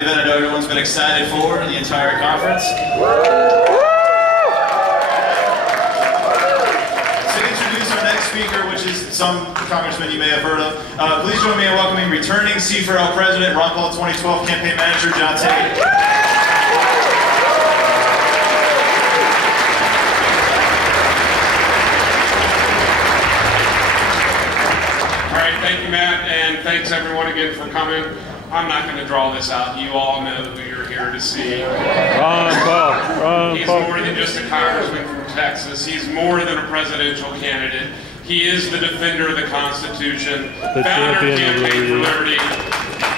Event I know everyone's been excited for the entire conference. To introduce our next speaker, which is some congressman you may have heard of, please join me in welcoming returning C4L President, Ron Paul 2012 Campaign Manager, John Tate. Thank you, Matt, and thanks everyone again for coming. I'm not going to draw this out. You all know who you're here to see. Ron Paul. He's more than just a congressman from Texas. He's more than a presidential candidate. He is the defender of the Constitution, founder of Campaign for Liberty,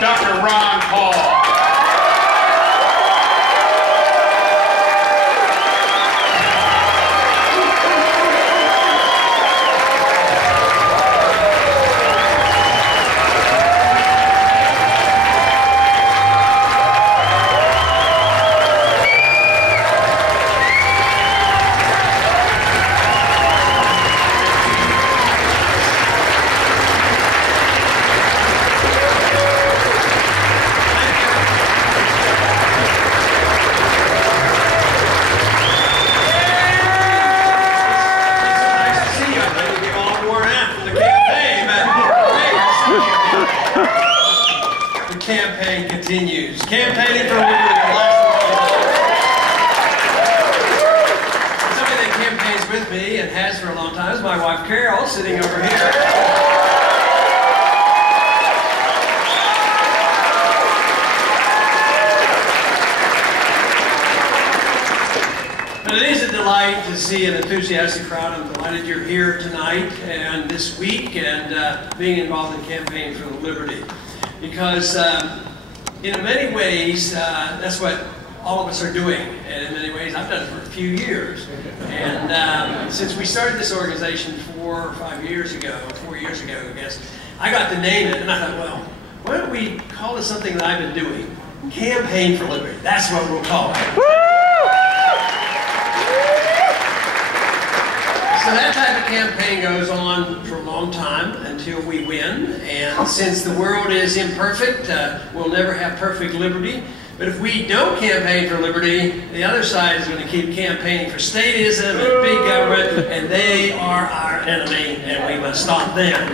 Dr. Ron Paul. Campaign continues. Campaigning for Liberty. Somebody that campaigns with me and has for a long time is my wife Carol, sitting over here. But it is a delight to see an enthusiastic crowd. I'm delighted you're here tonight and this week and being involved in Campaign for Liberty. Because in many ways, that's what all of us are doing. And in many ways, I've done it for a few years. And since we started this organization 4 or 5 years ago, 4 years ago, I guess, I got to name it. And I thought, well, why don't we call it something that I've been doing? Campaign for Liberty. That's what we'll call it. So that type of campaign goes on for a long time until we win. And since the world is imperfect, we'll never have perfect liberty. But if we don't campaign for liberty, the other side is going to keep campaigning for statism and big government, and they are our enemy, and we must stop them.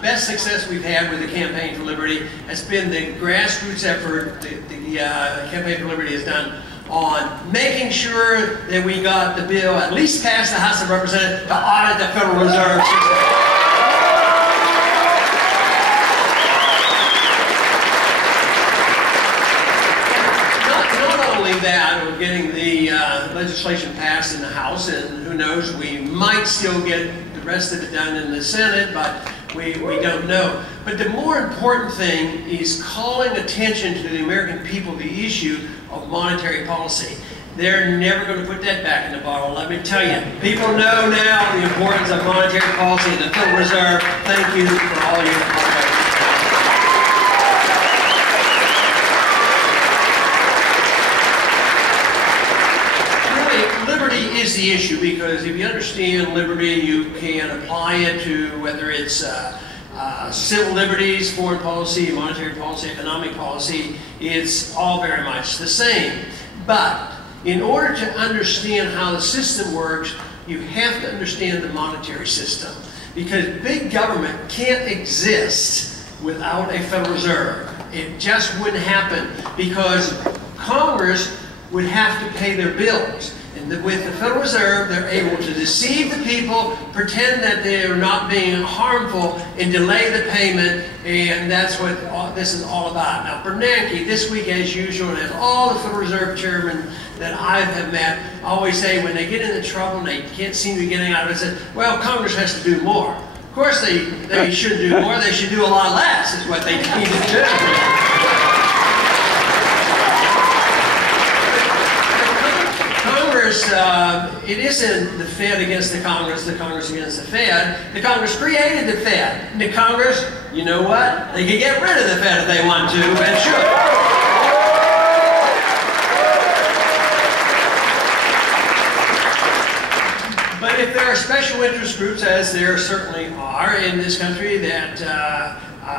Best success we've had with the Campaign for Liberty has been the grassroots effort the Campaign for Liberty has done on making sure that we got the bill at least passed the House of Representatives to audit the Federal Reserve system. Not only that, we're getting the legislation passed in the House, and who knows, we might still get the rest of it done in the Senate, but we don't know. But the more important thing is calling attention to the American people the issue of monetary policy. They're never going to put that back in the bottle, let me tell you. People know now the importance of monetary policy and the Federal Reserve. Thank you for all your hard work. Liberty is the issue, because if you understand liberty, you can apply it to whether it's civil liberties, foreign policy, monetary policy, economic policy. It's all very much the same. But in order to understand how the system works, you have to understand the monetary system, because big government can't exist without a Federal Reserve. It just wouldn't happen, because Congress would have to pay their bills. And with the Federal Reserve, they're able to deceive the people, pretend that they're not being harmful, and delay the payment, and that's what this is all about. Now, Bernanke, this week as usual, and as all the Federal Reserve chairmen that I have met always say, when they get into trouble and they can't seem to be getting out of it, say, well, Congress has to do more. Of course they should do more, they should do a lot less, is what they need to do. It isn't the Fed against the Congress against the Fed. The Congress created the Fed. And the Congress, you know what? They can get rid of the Fed if they want to, and should. But if there are special interest groups, as there certainly are in this country, that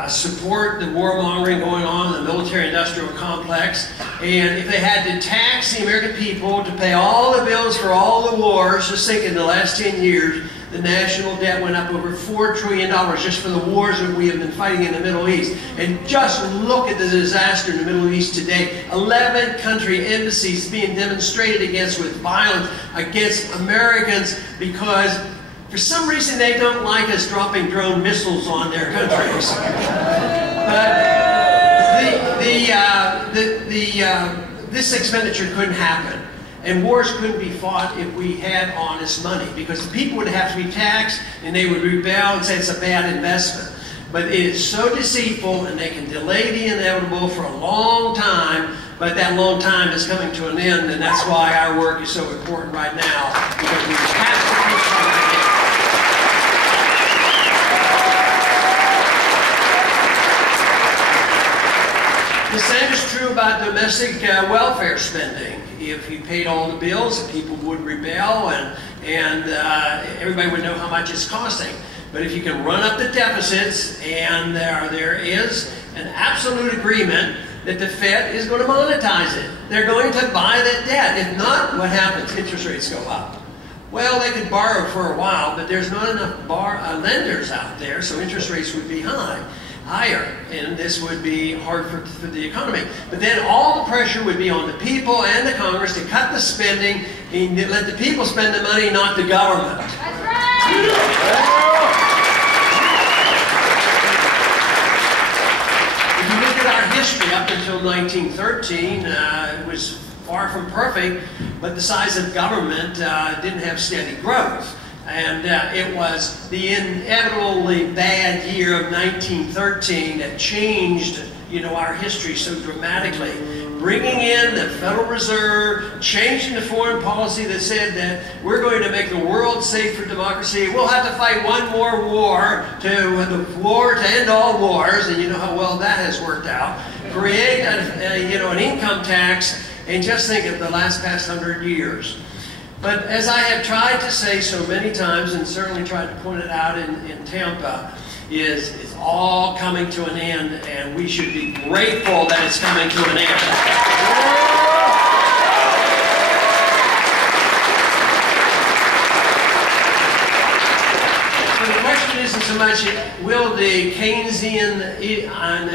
support the warmongering going on in the military-industrial complex. And if they had to tax the American people to pay all the bills for all the wars, just think in the last 10 years, the national debt went up over $4 trillion just for the wars that we have been fighting in the Middle East. And just look at the disaster in the Middle East today. 11 country embassies being demonstrated against with violence against Americans because for some reason they don't like us dropping drone missiles on their countries. But this expenditure couldn't happen. And wars couldn't be fought if we had honest money, because the people would have to be taxed and they would rebel and say it's a bad investment. But it is so deceitful, and they can delay the inevitable for a long time, but that long time is coming to an end, and that's why our work is so important right now, because we have to keep something in. The same is true about domestic welfare spending. If you paid all the bills, people would rebel, and everybody would know how much it's costing. But if you can run up the deficits, and there is an absolute agreement that the Fed is going to monetize it. They're going to buy that debt. If not, what happens? Interest rates go up. Well, they could borrow for a while, but there's not enough lenders out there, so interest rates would be higher, and this would be hard for the economy. But then all the pressure would be on the people and the Congress to cut the spending and let the people spend the money, not the government. That's right! If you look at our history up until 1913, it was far from perfect, but the size of government didn't have steady growth. And it was the inevitably bad year of 1913 that changed, our history so dramatically. Bringing in the Federal Reserve, changing the foreign policy that said that we're going to make the world safe for democracy. We'll have to fight one more war to end all wars, and you know how well that has worked out. Create an income tax, and just think of the past 100 years. But as I have tried to say so many times, and certainly tried to point it out in Tampa, it's all coming to an end, and we should be grateful that it's coming to an end. So the question isn't so much, will the Keynesian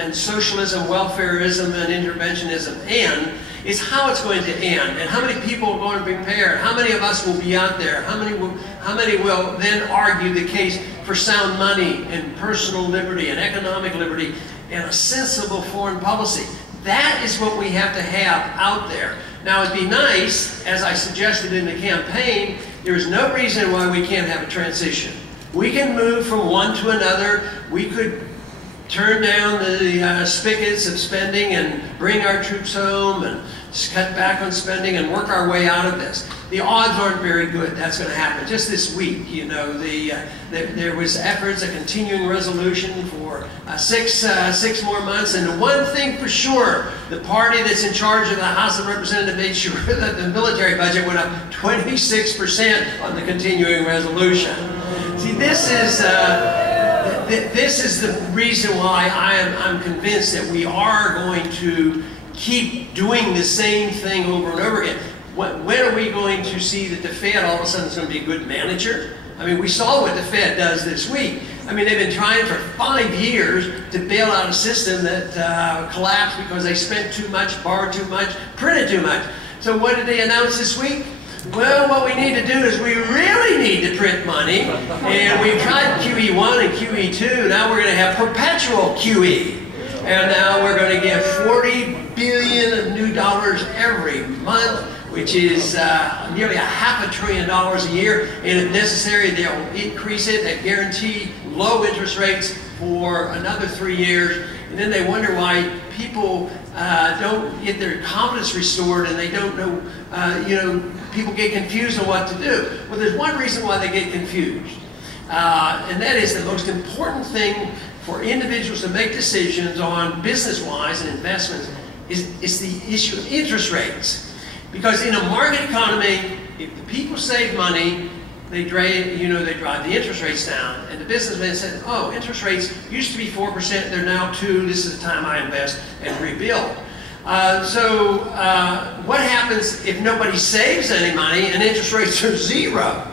and socialism, welfareism, and interventionism end? Is how it's going to end, and how many people are going to be prepared, how many of us will be out there, how many will then argue the case for sound money and personal liberty and economic liberty and a sensible foreign policy. That is what we have to have out there. Now it'd be nice, as I suggested in the campaign, there's no reason why we can't have a transition. We can move from one to another. We could turn down the spigots of spending and bring our troops home and cut back on spending and work our way out of this. The odds aren't very good that's going to happen. Just this week, there was efforts, a continuing resolution for 6 more months, and the one thing for sure, the party that's in charge of the House of Representatives made sure that the military budget went up 26% on the continuing resolution. See, this is the reason why I'm convinced that we are going to keep doing the same thing over and over again. When are we going to see that the Fed all of a sudden is going to be a good manager? I mean, we saw what the Fed does this week. I mean, they've been trying for 5 years to bail out a system that collapsed because they spent too much, borrowed too much, printed too much. So what did they announce this week? Well, what we need to do is we really need to print money, and we've tried QE1 and QE2. Now we're going to have perpetual QE, and now we're going to get $40 billion of new dollars every month, which is nearly $500 billion a year, and if necessary, they'll increase it. They guarantee low interest rates for another 3 years, and then they wonder why people don't get their confidence restored, and they don't know, people get confused on what to do. Well, there's one reason why they get confused, and that is the most important thing for individuals to make decisions on business-wise and investments is the issue of interest rates. Because in a market economy, if the people save money, they drive the interest rates down. And the businessman said, oh, interest rates used to be 4%, they're now 2%, this is the time I invest and rebuild. What happens if nobody saves any money and interest rates are 0?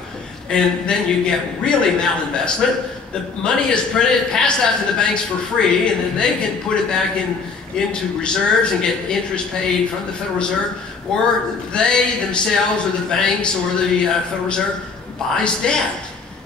And then you get really malinvestment. The money is printed, passed out to the banks for free, and then they can put it back into reserves and get interest paid from the Federal Reserve, or they themselves, or the banks, or the Federal Reserve buys debt.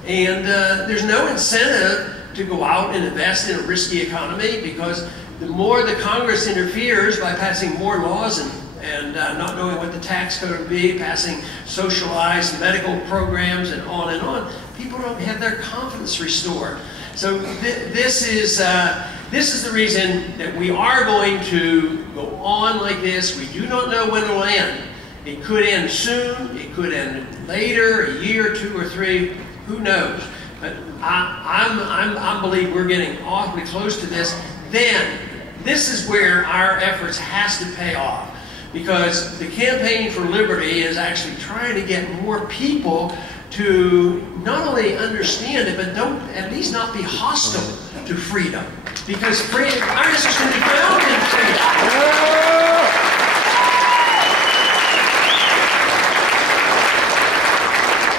And there's no incentive to go out and invest in a risky economy, because the more the Congress interferes by passing more laws and not knowing what the tax code would be, passing socialized medical programs and on, people don't have their confidence restored. So this is the reason that we are going to go on like this. We do not know when it will end. It could end soon, it could end later, a year, 2 or 3, who knows. But I believe we're getting awfully close to this. Then, this is where our efforts has to pay off. Because the Campaign for Liberty is actually trying to get more people to not only understand it, but don't at least not be hostile to freedom. Because freedom, our interest can be found in freedom.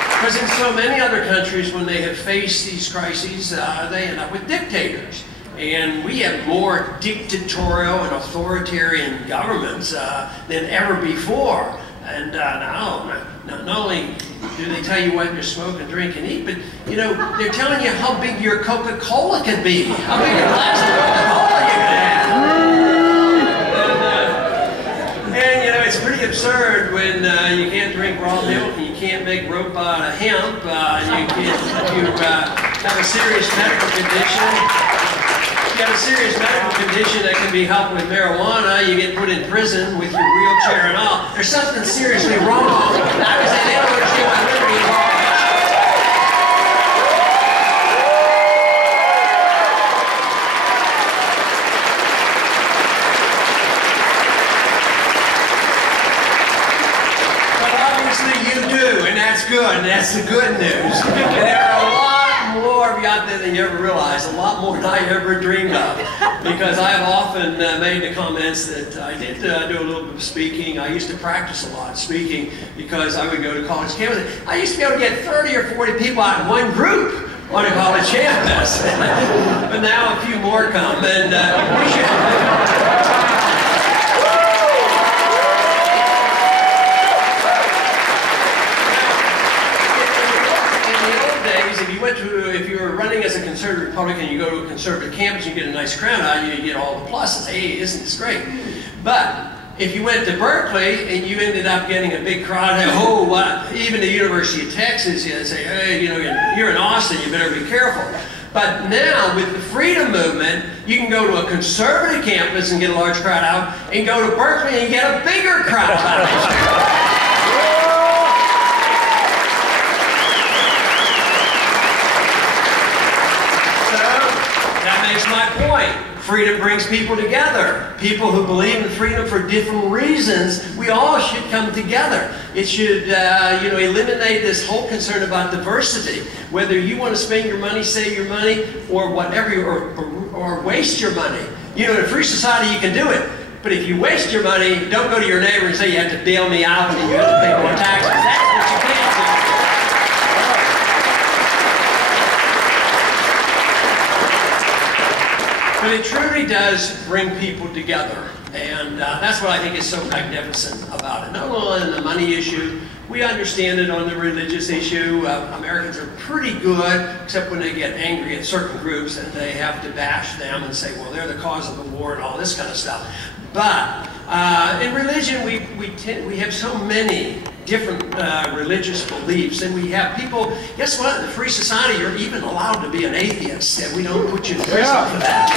Because in so many other countries, when they have faced these crises, they end up with dictators. And we have more dictatorial and authoritarian governments than ever before. And not only do they tell you what you smoke and drink and eat, but they're telling you how big your Coca-Cola can be, how big a glass of Coca-Cola you can have. And it's pretty absurd when you can't drink raw milk and you can't make rope out of hemp. You have a serious medical condition. If you have a serious medical condition that can be helped with marijuana, you get put in prison with your wheelchair and all. There's something seriously wrong. I was in Edwards doing liberty law. But obviously you do, and that's good, and that's the good news. And there are a lot more of you out there than you ever realize, a lot more than I ever dreamed of. Because I've often made the comments that I did do a little bit of speaking. I used to practice a lot speaking because I would go to college campuses. I used to be able to get 30 or 40 people out in one group on a college campus. But now a few more come, and we should... If you were running as a conservative Republican, you go to a conservative campus, you get a nice crowd out, you get all the pluses. Hey, isn't this great? But if you went to Berkeley and you ended up getting a big crowd, even the University of Texas, you'd say, hey, you're in Austin, you better be careful. But now, with the freedom movement, you can go to a conservative campus and get a large crowd out, and go to Berkeley and get a bigger crowd out. That makes my point. Freedom brings people together. People who believe in freedom for different reasons, we all should come together. It should, eliminate this whole concern about diversity. Whether you want to spend your money, save your money, or whatever, or waste your money. In a free society, you can do it. But if you waste your money, don't go to your neighbor and say you have to bail me out and you have to pay more taxes. That's what you can't do. But it truly does bring people together, and that's what I think is so magnificent about it. Not only on the money issue, we understand it on the religious issue. Americans are pretty good, except when they get angry at certain groups and they have to bash them and say, well, they're the cause of the war and all this kind of stuff. But in religion, we have so many different religious beliefs, and we have people, guess what, in a free society you're even allowed to be an atheist, and we don't put you in prison for that.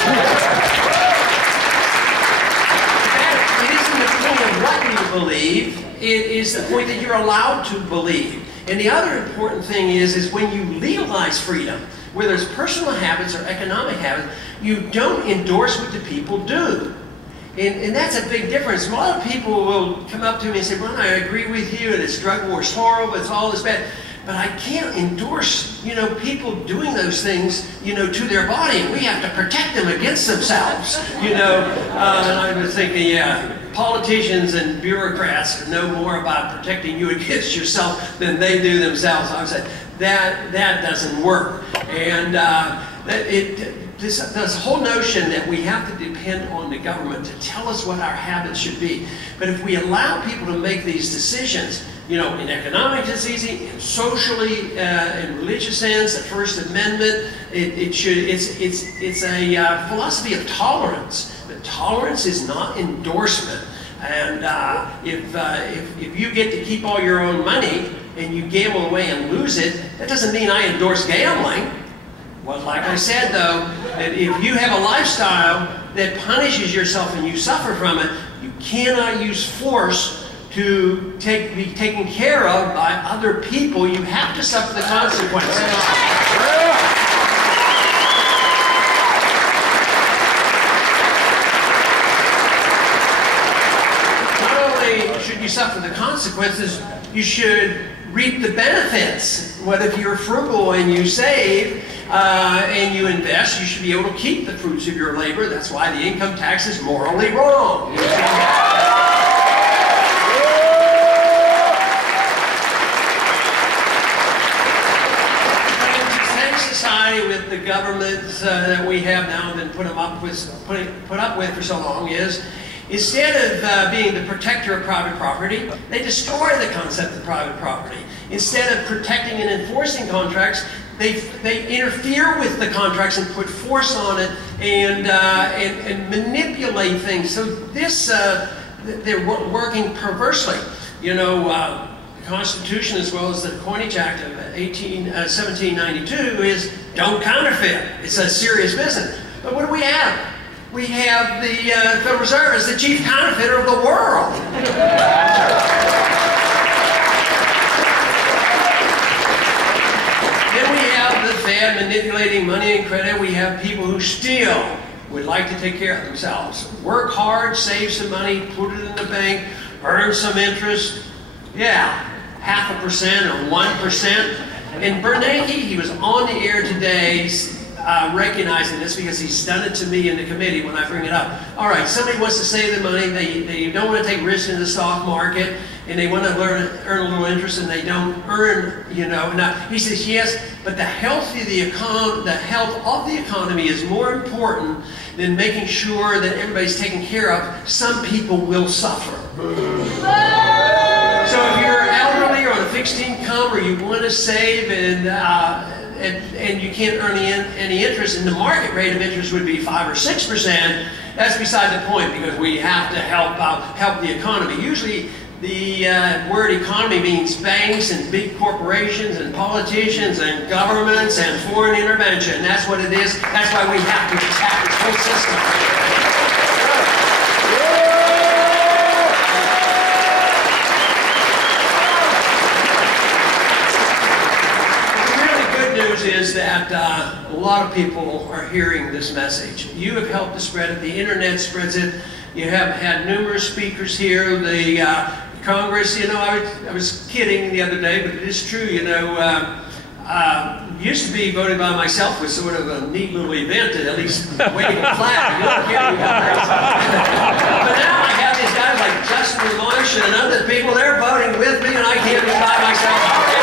It isn't the point of what you believe, it is the point that you're allowed to believe. And the other important thing is when you legalize freedom, whether it's personal habits or economic habits, you don't endorse what the people do. And that's a big difference. A lot of people will come up to me and say, well, I agree with you, and this drug war is horrible, it's all this bad. but I can't endorse, people doing those things, to their body. We have to protect them against themselves, And I was thinking, yeah, politicians and bureaucrats know more about protecting you against yourself than they do themselves. I said, that doesn't work. And this whole notion that we have to depend on the government to tell us what our habits should be. But if we allow people to make these decisions, in economics it's easy, in socially, in religious sense, the First Amendment, it's a philosophy of tolerance. But tolerance is not endorsement. And if you get to keep all your own money and you gamble away and lose it, that doesn't mean I endorse gambling. Well, like I said, though, that if you have a lifestyle that punishes yourself and you suffer from it, you cannot use force to be taken care of by other people. You have to suffer the consequences. Not only should you suffer the consequences, you should reap the benefits. What if you're frugal and you save and you invest? You should be able to keep the fruits of your labor. That's why the income tax is morally wrong. Society with the governments that we have now and put up with for so long is, instead of being the protector of private property, they destroy the concept of private property. Instead of protecting and enforcing contracts, they interfere with the contracts and put force on it and manipulate things. So this, they're working perversely. The Constitution, as well as the Coinage Act of 1792, is don't counterfeit. It's a serious business. But what do we have? We have the Federal Reserve as the chief counterfeiter of the world. Then we have the Fed manipulating money and credit. We have people who still would like to take care of themselves. Work hard, save some money, put it in the bank, earn some interest. Yeah, 0.5% or 1%. And Bernanke, he was on the air today recognizing this because he's done it to me in the committee when I bring it up. All right, somebody wants to save their money, they don't want to take risks in the stock market, and they want to earn a little interest, and they don't earn, Now, he says, yes, but the health of the economy is more important than making sure that everybody's taken care of. Some people will suffer. So if you're elderly or on a fixed income, or you want to save and you can't earn any interest, and the market rate of interest would be 5 or 6%, that's beside the point, because we have to help the economy. Usually the word economy means banks and big corporations and politicians and governments and foreign intervention. That's what it is. That's why we have to attack this whole system. Is that a lot of people are hearing this message. You have helped to spread it. The internet spreads it. You have had numerous speakers here. The Congress, I was kidding the other day, but it is true, used to be voted by myself was sort of a neat little event, at least waving a flag. You don't care about that. But now I have these guys like Justin Marsh and other people, they're voting with me, and I can't be by myself.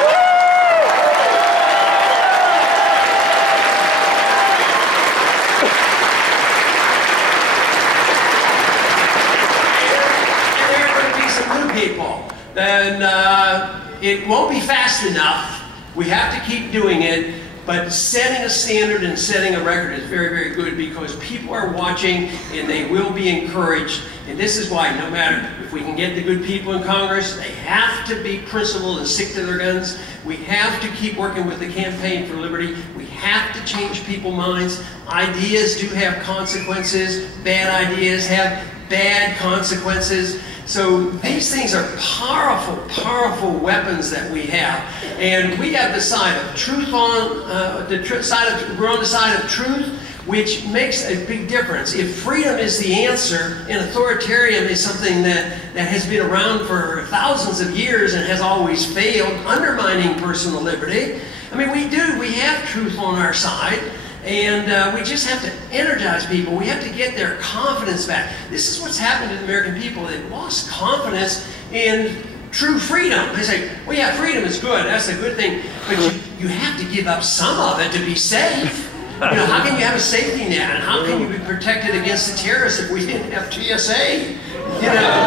People, then it won't be fast enough. We have to keep doing it, but setting a standard and setting a record is very, very good, because people are watching and they will be encouraged. And this is why, no matter if we can get the good people in Congress, they have to be principled and stick to their guns. We have to keep working with the Campaign for Liberty. We have to change people's minds. Ideas do have consequences. Bad ideas have bad consequences. So these things are powerful, powerful weapons that we have. And we have the side of truth on, we're on the side of truth, which makes a big difference. If freedom is the answer and authoritarian is something that has been around for thousands of years and has always failed, undermining personal liberty, I mean, we have truth on our side, and we just have to energize people. We have to get their confidence back. This is what's happened to the American people. They've lost confidence in true freedom. They say, well, yeah, freedom is good. That's a good thing. But you have to give up some of it to be safe. You know, how can you have a safety net? And how can you be protected against the terrorists if we didn't have TSA? You know?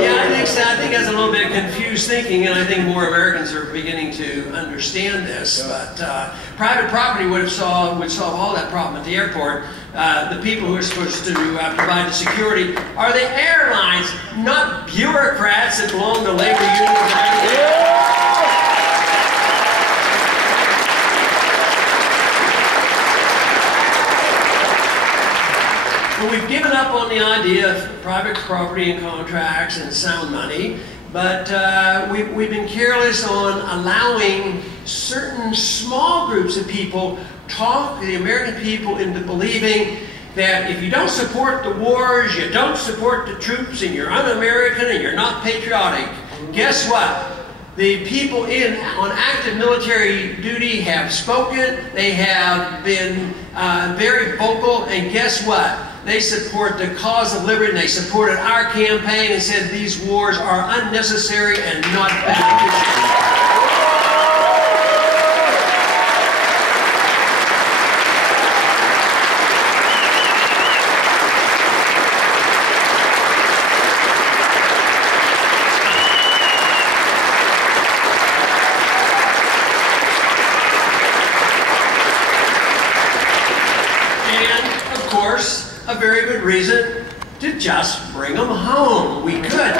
Yeah, I think that's a little bit confused thinking, and I think more Americans are beginning to understand this. But private property would solve all that problem at the airport. The people who are supposed to provide the security are the airlines, not bureaucrats that belong to labor unions. We've given up on the idea of private property and contracts and sound money, but we've been careless on allowing certain small groups of people talk the American people into believing that if you don't support the wars, you don't support the troops, and you're un-American and you're not patriotic, guess what? The people on active military duty have spoken, they have been very vocal, and guess what? They support the cause of liberty, and they supported our campaign and said these wars are unnecessary and not beneficial. A very good reason to just bring them home. We could. I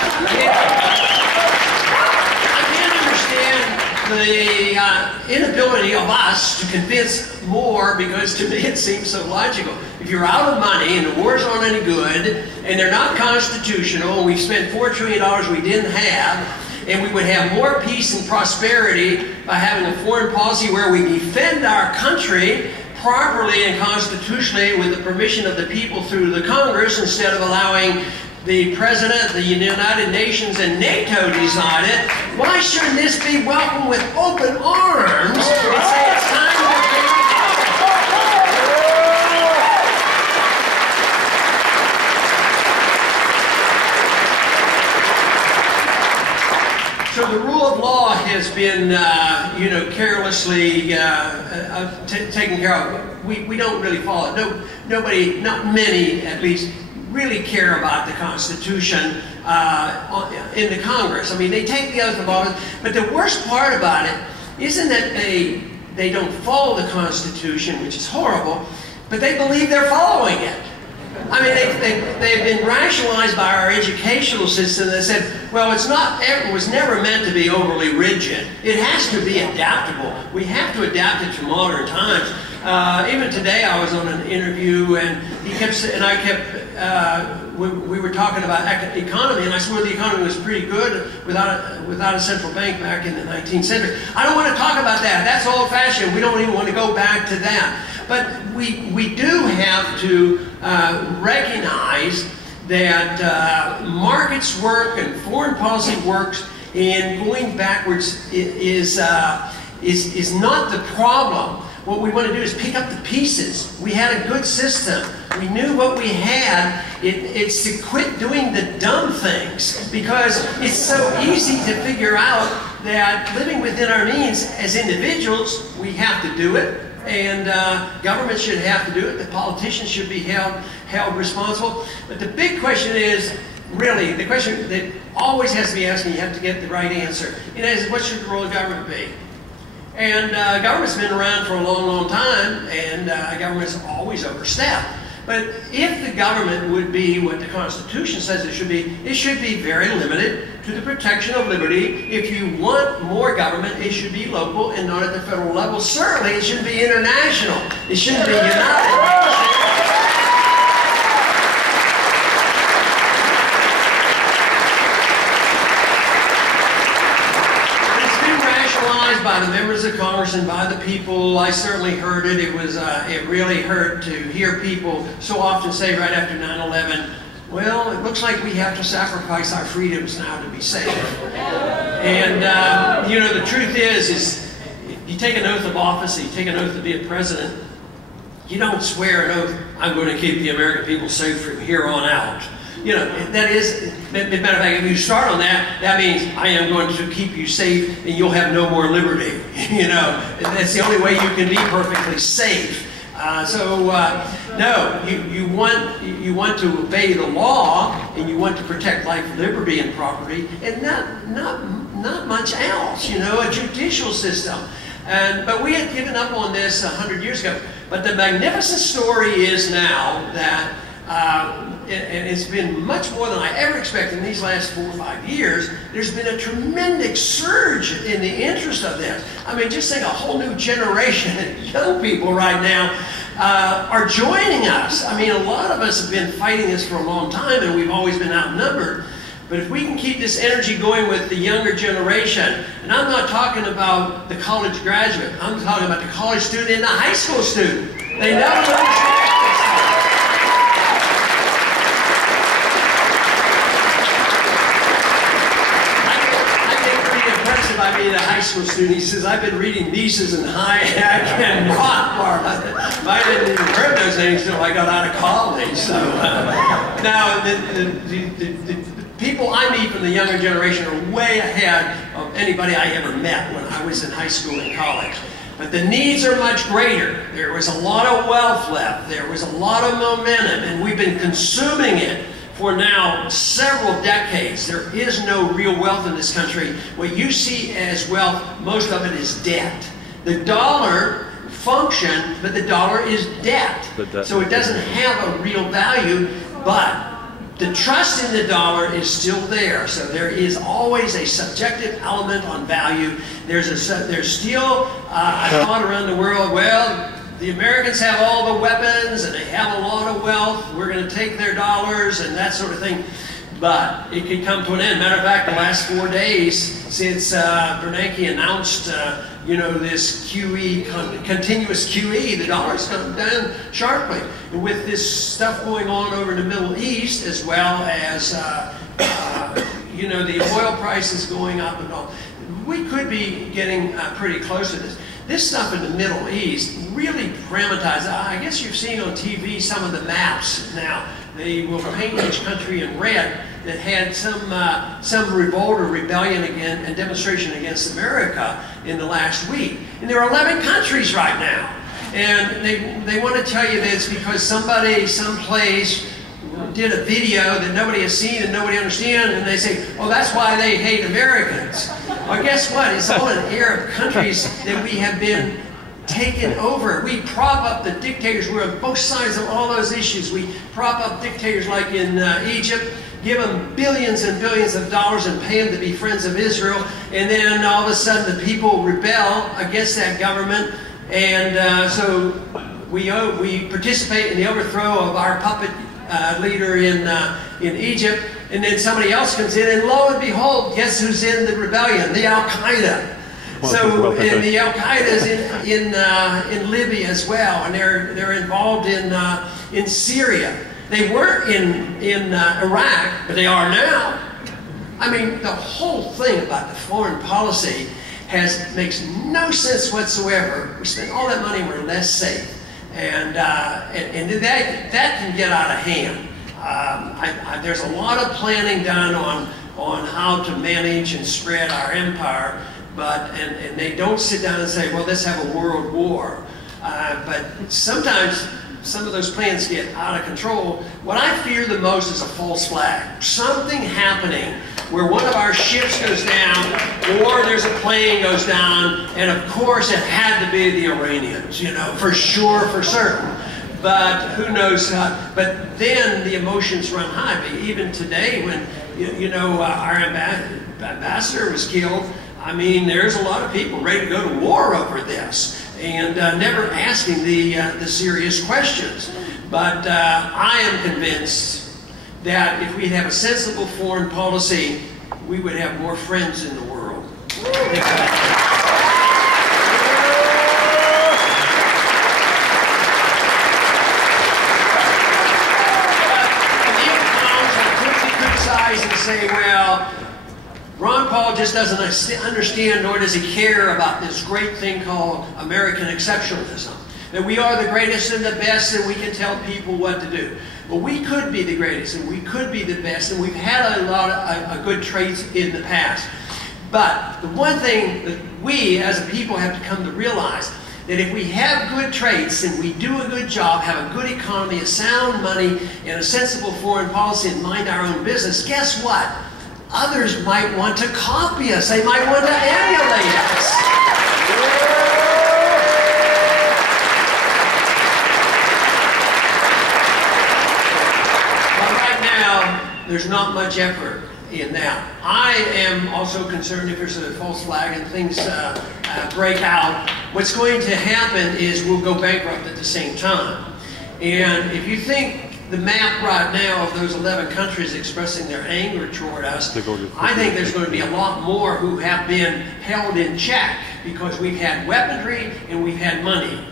can't understand the inability of us to convince more, because to me it seems so logical. If you're out of money and the wars aren't any good and they're not constitutional, and we've spent $4 trillion we didn't have, and we would have more peace and prosperity by having a foreign policy where we defend our country properly and constitutionally with the permission of the people through the Congress, instead of allowing the President, the United Nations, and NATO decide it. Why shouldn't this be welcomed with open arms and say it's time to bring it So the rule of law has been, carelessly taken care of. We don't really follow it. Nobody, not many at least, really care about the Constitution in the Congress. I mean, they take the oath of office, but the worst part about it isn't that they don't follow the Constitution, which is horrible, but they believe they're following it. I mean, they've been rationalized by our educational system that said, well, it was never meant to be overly rigid. It has to be adaptable. We have to adapt it to modern times. Even today, I was on an interview, and we were talking about economy, and I said, well, the economy was pretty good without a central bank back in the 19th century. I don't want to talk about that. That's old-fashioned. We don't even want to go back to that. But we do have to recognize that markets work and foreign policy works, and going backwards is not the problem. What we want to do is pick up the pieces. We had a good system. We knew what we had. It's to quit doing the dumb things, because it's so easy to figure out that living within our means as individuals, we have to do it. And government should have to do it. The politicians should be held responsible. But the big question is, really, the question that always has to be asked, and you have to get the right answer, and that is, what should the role of government be? And government's been around for a long, long time, and government's always overstepped. But if the government would be what the Constitution says it should be very limited to the protection of liberty. If you want more government, it should be local and not at the federal level. Certainly, it shouldn't be international. It shouldn't be united. acknowledged by the members of Congress and by the people. I certainly heard it. It really hurt to hear people so often say right after 9/11, well, it looks like we have to sacrifice our freedoms now to be safe. And you know, the truth is you take an oath of office, you take an oath to be a president, you don't swear an oath, I'm going to keep the American people safe from here on out. You know, that is, matter of fact, if you start on that, that means I am going to keep you safe and you'll have no more liberty. You know, that's the only way you can be perfectly safe. No, you want to obey the law and you want to protect life, liberty, and property, and not much else. You know, a judicial system. But we had given up on this 100 years ago. But the magnificent story is now that, and it's been much more than I ever expected in these last 4 or 5 years, there's been a tremendous surge in the interest of this. I mean, just think a whole new generation of young people right now are joining us. I mean, a lot of us have been fighting this for a long time and we've always been outnumbered. But if we can keep this energy going with the younger generation, and I'm not talking about the college graduate, I'm talking about the college student and the high school student. They never understand this stuff. I get pretty impressive. I mean, a high school student, he says, I've been reading Mises and Hayek and Rothbard. I didn't even heard those things until I got out of college. So now, the people I meet from the younger generation are way ahead of anybody I ever met when I was in high school and college. But the needs are much greater. There was a lot of wealth left. There was a lot of momentum, and we've been consuming it for now several decades. There is no real wealth in this country. What you see as wealth, most of it is debt. The dollar functions, but the dollar is debt. So it doesn't have a real value, but the trust in the dollar is still there. So there is always a subjective element on value. There's still a thought around the world, well, the Americans have all the weapons and they have a lot of wealth. We're going to take their dollars and that sort of thing. But it could come to an end. Matter of fact, the last 4 days since Bernanke announced you know, this QE, continuous QE, the dollar's come down sharply. And with this stuff going on over in the Middle East, as well as, you know, the oil prices going up and all, we could be getting pretty close to this. This stuff in the Middle East really dramatized. I guess you've seen on TV some of the maps now. They will paint each country in red that had some revolt or rebellion again and demonstration against America in the last week. And there are 11 countries right now. And they want to tell you this because somebody, someplace, did a video that nobody has seen and nobody understands, and they say, oh, that's why they hate Americans. Well, guess what? It's all in Arab countries that we have been taken over. We prop up the dictators. We're on both sides of all those issues. We prop up dictators like in Egypt, give them billions and billions of dollars and pay them to be friends of Israel, and then all of a sudden the people rebel against that government, and so we participate in the overthrow of our puppet leader in Egypt, and then somebody else comes in, and lo and behold, guess who's in the rebellion? The Al-Qaeda. So, and the Al-Qaeda is in Libya as well, and they're involved in Syria. They were in Iraq, but they are now. I mean, the whole thing about the foreign policy makes no sense whatsoever. We spend all that money, we're less safe, and that can get out of hand. There's a lot of planning done on how to manage and spread our empire. And they don't sit down and say, well, let's have a world war. But sometimes some of those plans get out of control. What I fear the most is a false flag. Something happening where one of our ships goes down, or there's a plane goes down, and of course it had to be the Iranians, you know, for sure, for certain. But who knows? But then the emotions run high. But even today, when you know our ambassador was killed, I mean, there's a lot of people ready to go to war over this, and never asking the serious questions. But I am convinced that if we have a sensible foreign policy, we would have more friends in the world. Paul just doesn't understand, nor does he care about this great thing called American exceptionalism. That we are the greatest and the best and we can tell people what to do. Well, we could be the greatest and we could be the best, and we've had a lot of good traits in the past. But the one thing that we as a people have to come to realize, that if we have good traits and we do a good job, have a good economy, a sound money, and a sensible foreign policy and mind our own business, guess what? Others might want to copy us. They might want to emulate us. There's not much effort in that. I am also concerned if there's a false flag and things break out, what's going to happen is we'll go bankrupt at the same time. And if you think the map right now of those 11 countries expressing their anger toward us, I think there's going to be a lot more who have been held in check because we've had weaponry and we've had money.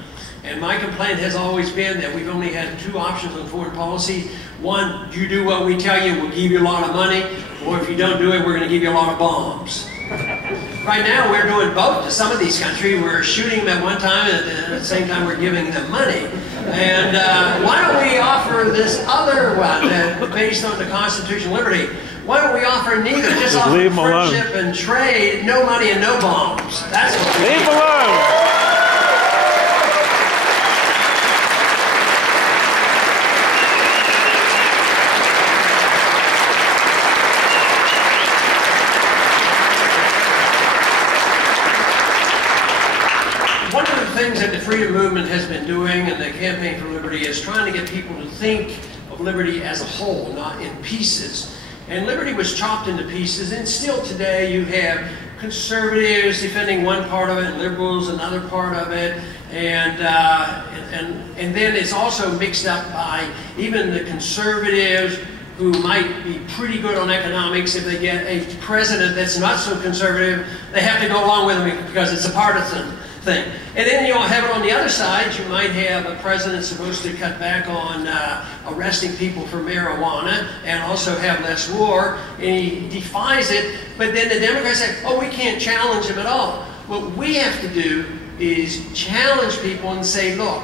And my complaint has always been that we've only had two options on foreign policy. One, you do what we tell you, we'll give you a lot of money, or if you don't do it, we're going to give you a lot of bombs. Right now, we're doing both to some of these countries. We're shooting them at one time, and at the same time, we're giving them money. And why don't we offer this other one, based on the Constitution of Liberty? Why don't we offer neither? Just offer friendship and trade, no money and no bombs. That's what we leave them alone. Things that the freedom movement has been doing and the Campaign for Liberty is trying to get people to think of liberty as a whole, not in pieces. And liberty was chopped into pieces, and still today you have conservatives defending one part of it and liberals another part of it, and then it's also mixed up by even the conservatives who might be pretty good on economics. If they get a president that's not so conservative, they have to go along with him because it's a partisan thing. And then you'll have it on the other side. You might have a president supposed to cut back on arresting people for marijuana and also have less war, and he defies it, but then the Democrats say, oh, we can't challenge him at all. What we have to do is challenge people and say, look,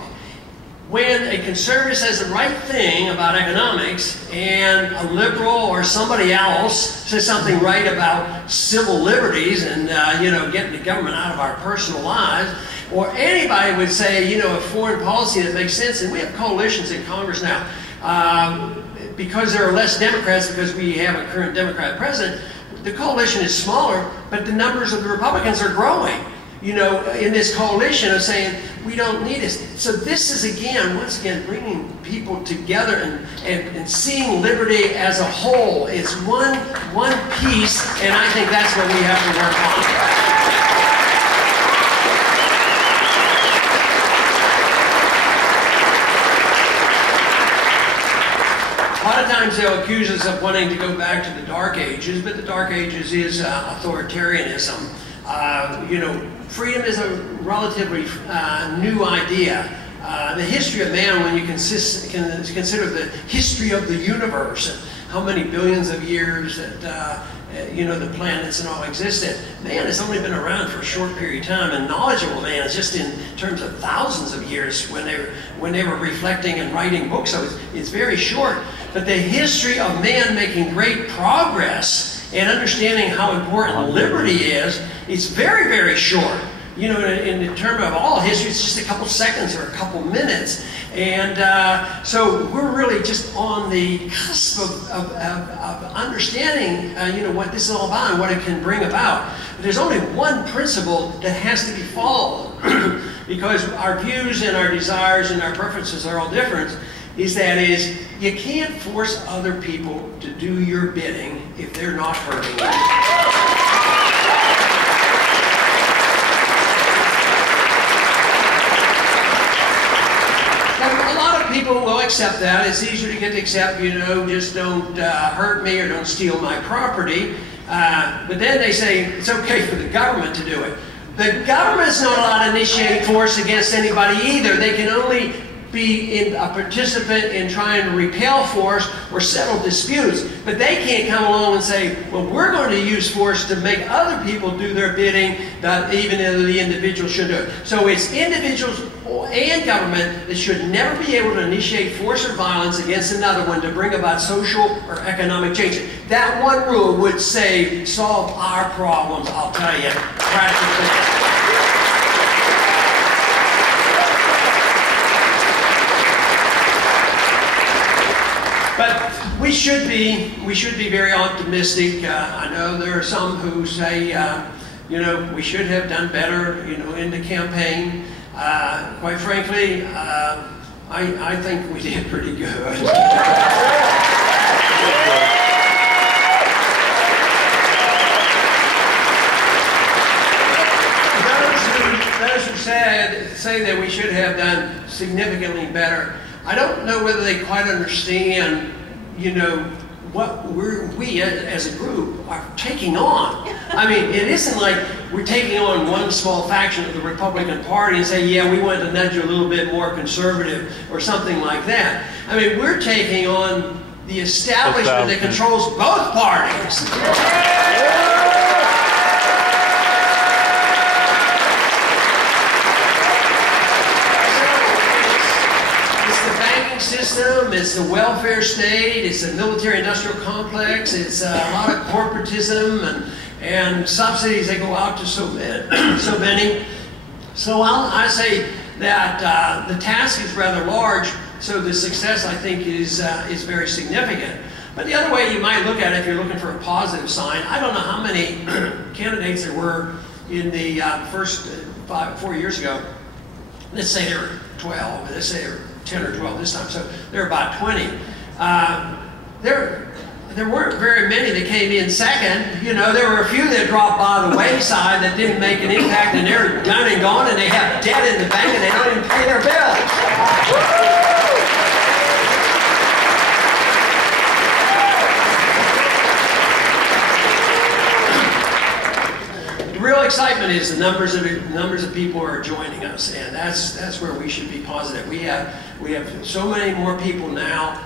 when a conservative says the right thing about economics and a liberal or somebody else says something right about civil liberties and getting the government out of our personal lives, or anybody would say a foreign policy that makes sense, and we have coalitions in Congress now because there are less Democrats because we have a current Democrat president. The coalition is smaller, but the numbers of the Republicans are growing. In this coalition of saying, we don't need this. So this is, once again, bringing people together and seeing liberty as a whole. It's one piece, and I think that's what we have to work on. A lot of times they'll accuse us of wanting to go back to the Dark Ages, but the Dark Ages is authoritarianism. Freedom is a relatively new idea. The history of man, when you consider the history of the universe and how many billions of years that the planets and all existed, man has only been around for a short period of time, and knowledgeable man is just in terms of thousands of years when they were reflecting and writing books. So it's very short. But the history of man making great progress and understanding how important liberty is, it's very, very short. In the term of all history, it's just a couple seconds or a couple minutes. And so we're really just on the cusp of understanding, what this is all about and what it can bring about. But there's only one principle that has to be followed because our views and our desires and our preferences are all different. Is you can't force other people to do your bidding if they're not hurting you. Now, a lot of people will accept that. It's easier to get to accept, just don't hurt me or don't steal my property. But then they say it's okay for the government to do it. The government's not allowed to initiate force against anybody either. They can only be a participant in trying to repel force or settle disputes. But they can't come along and say, well, we're going to use force to make other people do their bidding, that even though the individual should do it. So it's individuals and government that should never be able to initiate force or violence against another one to bring about social or economic change. That one rule would solve our problems, I'll tell you, practically. But we should be very optimistic. I know there are some who say, you know, we should have done better, you know, in the campaign. Quite frankly, I think we did pretty good. Those who say that we should have done significantly better, I don't know whether they quite understand, you know, what we as a group are taking on. I mean, it isn't like we're taking on one small faction of the Republican Party and say, yeah, we want to nudge you a little bit more conservative or something like that. I mean, we're taking on the establishment that controls both parties. System, it's the welfare state, it's the military-industrial complex, it's a lot of corporatism and subsidies that go out to so many. So I say that the task is rather large, so the success, I think, is very significant. But the other way you might look at it, if you're looking for a positive sign, I don't know how many candidates there were in the first 4 years ago. Let's say there were 12, let's say there were 10 or 12 this time, so there are about 20. There weren't very many that came in second. You know, there were a few that dropped by the wayside that didn't make an impact, and they're done and gone, and they have debt in the bank, and they don't even pay their bills. Real excitement is the numbers of people who are joining us, and that's where we should be positive. We have so many more people now,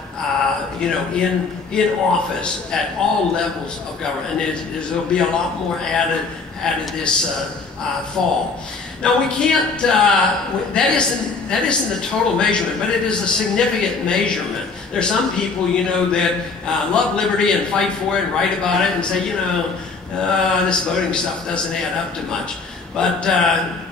you know, in office at all levels of government, and there'll be a lot more added this fall. Now we can't. That isn't the total measurement, but it is a significant measurement. There's some people, you know, that love liberty and fight for it and write about it and say, you know, this voting stuff doesn't add up to much. But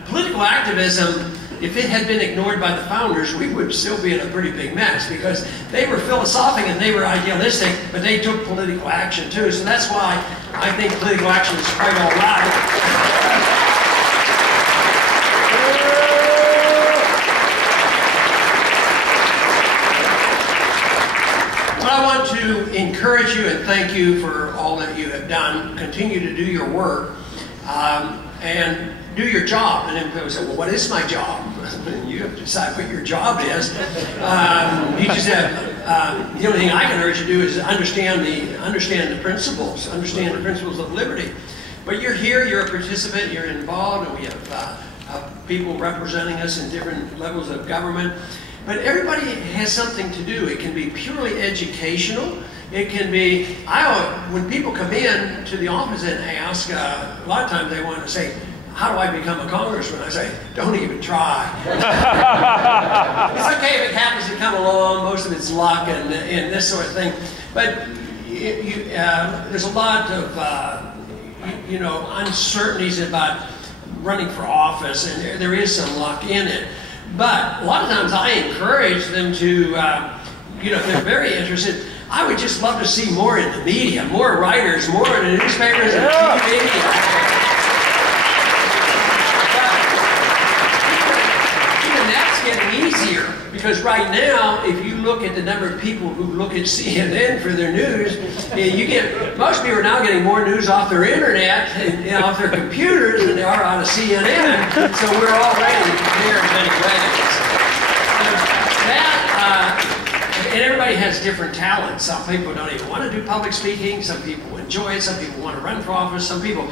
political activism, if it had been ignored by the founders, we would still be in a pretty big mess, because they were philosophic and they were idealistic, but they took political action too. So that's why I think political action is quite all right. I want to encourage you and thank you for all that you have done. Continue to do your work and do your job. And then people say, well, what is my job? You have to decide what your job is. You just have, the only thing I can urge you to do is understand the principles of liberty. But you're here, you're a participant, you're involved, and we have people representing us in different levels of government. But everybody has something to do. It can be purely educational. It can be, when people come in to the office and ask, a lot of times they want to say, how do I become a congressman? I say, don't even try. It's okay if it happens to come along. Most of it's luck and this sort of thing. But there's a lot of, you know, uncertainties about running for office, and there is some luck in it. But a lot of times I encourage them to, you know, if they're very interested, I would just love to see more in the media, more writers, more in the newspapers and TV. Even that's getting easier, because right now, if you look at the number of people who look at CNN for their news, most people are now getting more news off their internet and off their computers than they are out of CNN. So we're already there in many ways. And everybody has different talents. Some people don't even want to do public speaking. Some people enjoy it. Some people want to run for office. Some people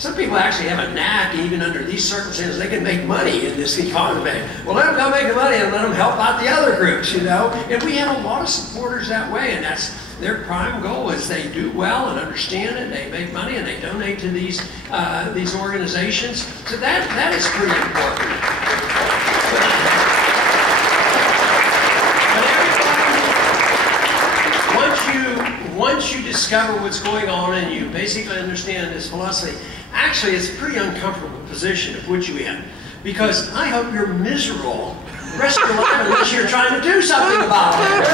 Some people actually have a knack, even under these circumstances, they can make money in this economy. Well, let them go make the money and let them help out the other groups, you know. And we have a lot of supporters that way, and that's their prime goal is they do well and understand it, they make money, and they donate to these organizations. So that is pretty important. Once you discover what's going on and you basically understand this philosophy, actually it's a pretty uncomfortable position to put you in. Because I hope you're miserable the rest of your life unless you're trying to do something about it.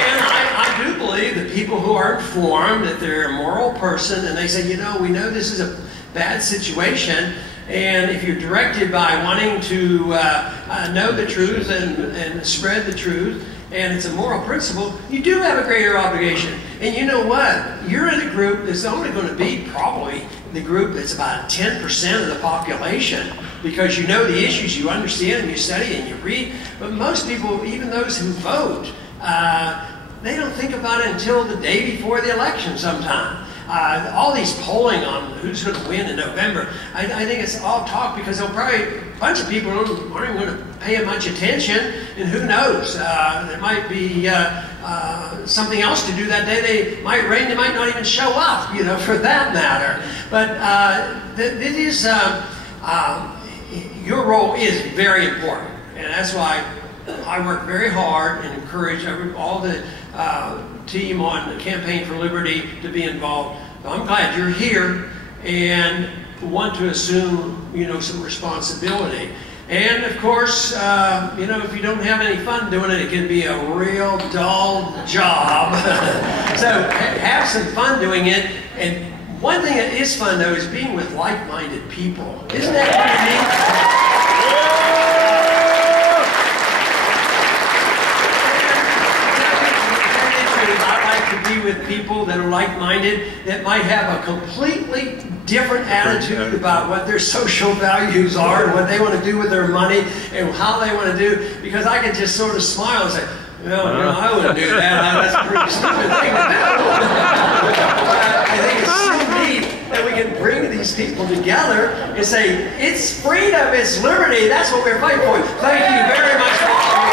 And I do believe that people who are informed, that they're a moral person, and they say, you know, we know this is a bad situation, and if you're directed by wanting to know the truth and spread the truth, and it's a moral principle, you do have a greater obligation. And you know what? You're in a group that's only going to be probably the group that's about 10% of the population, because you know the issues, you understand, and you study, and you read. But most people, even those who vote, they don't think about it until the day before the election sometime. All these polling on who's going to win in November, I think it's all talk, because there'll probably a bunch of people aren't even going to pay much attention, and who knows, there might be something else to do that day. They might rain, they might not even show up, you know, for that matter. But it is, your role is very important, and that's why I work very hard and encourage all the team on the Campaign for Liberty to be involved. So I'm glad you're here and want to assume, you know, some responsibility. And of course, you know, if you don't have any fun doing it, it can be a real dull job. So have some fun doing it. And one thing that is fun, though, is being with like-minded people. Isn't that pretty neat? Be with people that are like-minded, that might have a completely different attitude about what their social values are and what they want to do with their money and how they want to do, because I can just sort of smile and say, well, you know, I wouldn't do that. That's a pretty stupid thing to do. I think it's so neat that we can bring these people together and say, it's freedom, it's liberty, that's what we're fighting for. Thank you very much for coming.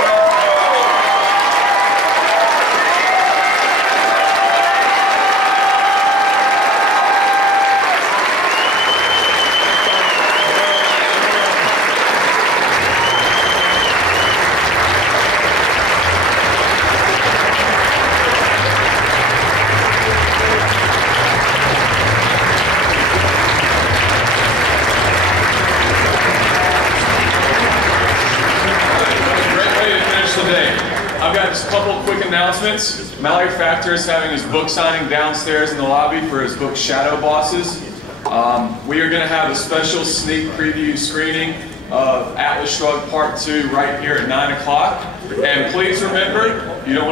I've got just a couple of quick announcements. Mallory Factor is having his book signing downstairs in the lobby for his book Shadow Bosses. We are going to have a special sneak preview screening of Atlas Shrugged Part 2 right here at 9 o'clock. And please remember, you don't want to